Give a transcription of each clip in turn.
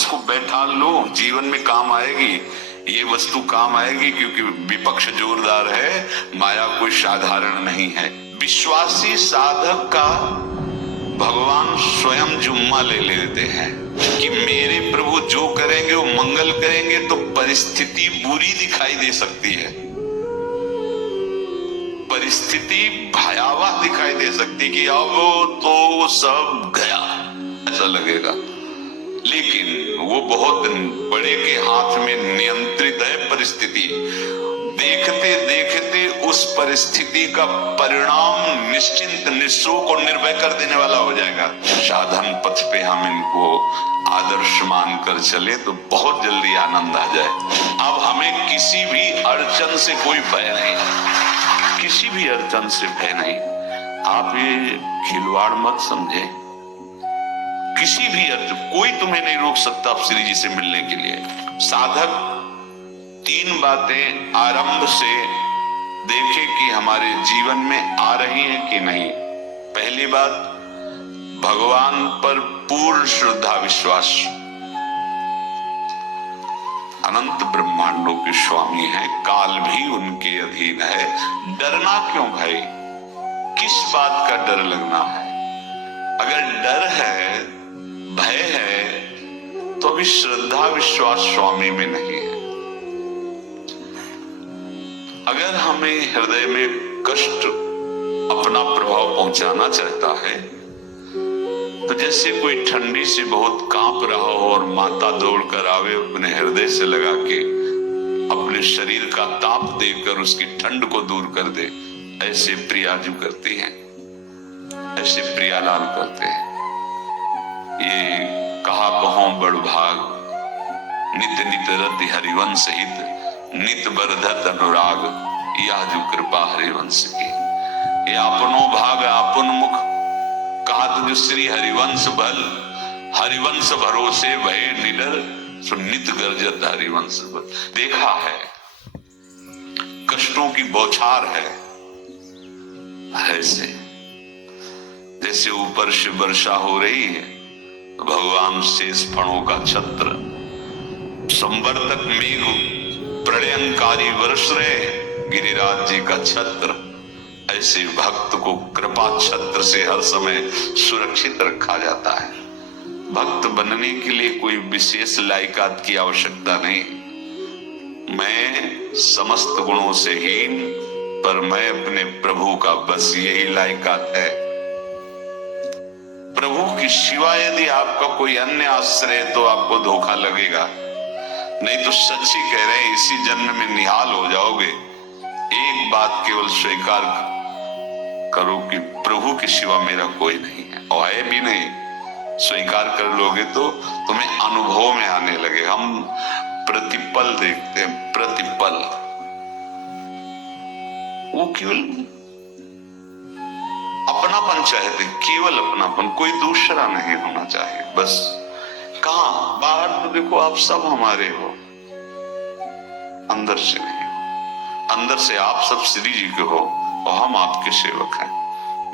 इसको बैठा लो, जीवन में काम आएगी, ये वस्तु काम आएगी, क्योंकि विपक्ष जोरदार है, माया कोई साधारण नहीं है। विश्वासी साधक का भगवान स्वयं जुम्मा ले लेते हैं कि मेरे प्रभु जो करेंगे वो मंगल करेंगे, तो परिस्थिति बुरी दिखाई दे सकती है, परिस्थिति भयावह दिखाई दे सकती कि अब तो सब गया ऐसा लगेगा, लेकिन वो बहुत बड़े के हाथ में नियंत्रित है परिस्थिति। देखते देखते उस परिस्थिति का परिणाम निश्चिंत, निःशोक और निर्भय कर देने वाला हो जाएगा। साधन पथ पे हम इनको आदर्श मानकर चले तो बहुत जल्दी आनंद आ जाए। अब हमें किसी भी अड़चन से कोई भय नहीं, किसी भी अड़चन से भय नहीं। आप ये खिलवाड़ मत समझे, किसी भी अर्थ कोई तुम्हें नहीं रोक सकता आप श्री जी से मिलने के लिए। साधक 3 बातें आरंभ से देखे कि हमारे जीवन में आ रही हैं कि नहीं। पहली बात, भगवान पर पूर्ण श्रद्धा विश्वास। अनंत ब्रह्मांडों के स्वामी हैं, काल भी उनके अधीन है। डरना क्यों भाई, किस बात का डर लगना है? अगर डर है, भय है, तो अभी श्रद्धा विश्वास स्वामी में नहीं है। अगर हमें हृदय में कष्ट अपना प्रभाव पहुंचाना चाहता है, तो जैसे कोई ठंडी से बहुत कांप रहा हो और माता दौड़कर आवे, अपने हृदय से लगा के अपने शरीर का ताप देकर उसकी ठंड को दूर कर दे, ऐसे प्रियाजू करती हैं, ऐसे प्रियालाल करते हैं। ये कहा कहो बड़ भाग, नित नित रति हरिवंश हित, नित बरधत अनुराग, या जो कृपा हरिवंश की। ये अपनो भाग आपन मुख, कहा तो श्री हरिवंश बल, हरिवंश भरोसे भय निडर, सो नित गर्जत हरिवंश बल। देखा है, कष्टों की बौछार है, ऐसे जैसे ऊपर से वर्षा हो रही है, भगवान शेष फणों का छत्र, संवर्तक मेघ प्रलयंकारी वर्ष रहे, गिरिराज जी का छत्र, ऐसे भक्त को कृपा छत्र से हर समय सुरक्षित रखा जाता है। भक्त बनने के लिए कोई विशेष लायकात की आवश्यकता नहीं। मैं समस्त गुणों से हीन, पर मैं अपने प्रभु का, बस यही लायकात है। प्रभु के सिवा यदि आपका कोई अन्य आश्रय, तो आपको धोखा लगेगा। नहीं तो सच्ची कह रहे हैं, इसी जन्म में निहाल हो जाओगे। एक बात केवल स्वीकार करो कि प्रभु के सिवा मेरा कोई नहीं है, और है भी नहीं। स्वीकार कर लोगे तो तुम्हें अनुभव में आने लगे। हम प्रतिपल देखते हैं, प्रतिपल, वो केवल अपनापन चाहते, केवल अपनापन, कोई दूसरा नहीं होना चाहिए। बस कहां बाहर तो देखो आप सब हमारे हो, अंदर से नहीं हो। अंदर से आप सब श्री जी के हो और हम आपके सेवक हैं।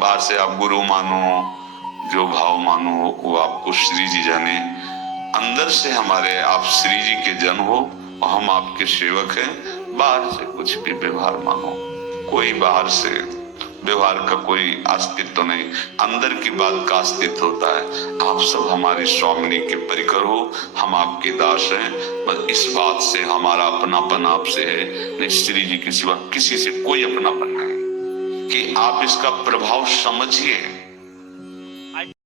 बाहर से आप गुरु मानो, जो भाव मानो, वो आपको श्री जी जाने। अंदर से हमारे आप श्री जी के जन हो और हम आपके सेवक हैं। बाहर से कुछ भी व्यवहार मानो, कोई बाहर से व्यवहार का कोई अस्तित्व नहीं, अंदर की बात का अस्तित्व होता है। आप सब हमारे स्वामिनी के परिकर हो, हम आपके दास हैं। बस इस बात से हमारा अपनापन आपसे है, नहीं श्री जी के सिवा किसी से कोई अपनापन नहीं। कि आप इसका प्रभाव समझिए।